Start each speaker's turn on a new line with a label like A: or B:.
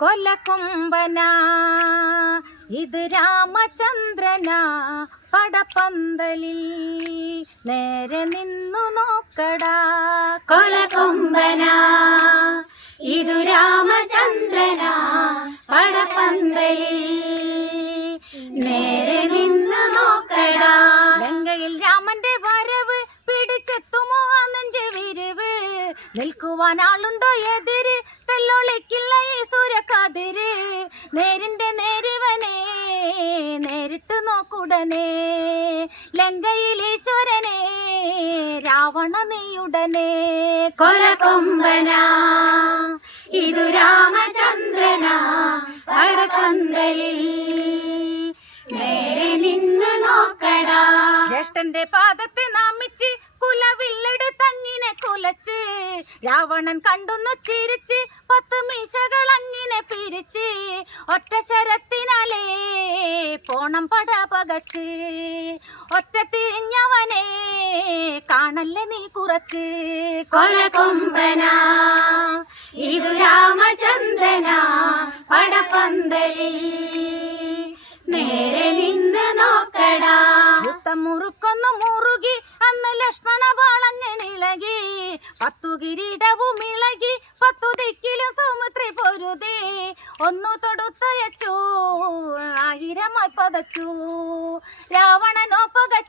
A: കൊലക്കൊമ്പന ഇത് രാമചന്ദ്രന പടപ്പന്തലിൽ. നേരെ നിന്നു നോക്കടാ.
B: കൊലകൊമ്പന. ഇതു രാമചന്ദ്രന പടപ്പന്തലിൽ. നേരെ നിന്നു നോക്കടാ.
A: ഗംഗയിൽ രാമന്റെ വരവ് പിടിച്ചെത്തുമോ നെഞ്ച് വിരിവ്? നിൽക്കുവാൻ ആളുണ്ടോ എതിര്? തെല്ലൊളിക്കില്ല ഈ നേരിന്റെ നേരിവനെ നേരിട്ട് നോക്കുടനെ. ലങ്കയിൽ ഈശ്വരനെ രാവണ നീയുടനെ
B: കൊലകൊമ്പന ഇതു രാമചന്ദ്രന പടപ്പന്തലിൽ നേരെ നിന്ന് നോക്കടാ.
A: ജ്യേഷ്ഠന്റെ പാദത്തെ രാവണൻ കണ്ടൊന്നു ചിരിച്ച് പത്ത് മീശകൾ അങ്ങിനെ പിരിച്ച് ഒറ്റ ശരത്തിനാലേ പോണം പട പകച്ച് ഒറ്റ തിരിഞ്ഞവനെ കാണല്ലേ നീ കുറച്ച്.
B: കൊലകൊമ്പന ഇതു രാമചന്ദ്രന പടപ്പന്തലിൽ നേരെ നിന്ന് നോക്കടാ.
A: മുറുക്കൊന്നു മുറുകി അന്ന് ലക്ഷ്മണ വാളങ്ങണിളകി പത്തു കിരീടവും ഇളകി പത്തു ദിക്കിലും സൗമിത്രി പൊരുതി. ഒന്നു തൊടുത്തയച്ചു ആയിരമായി പതച്ചു. രാവണനോ പകച്ചു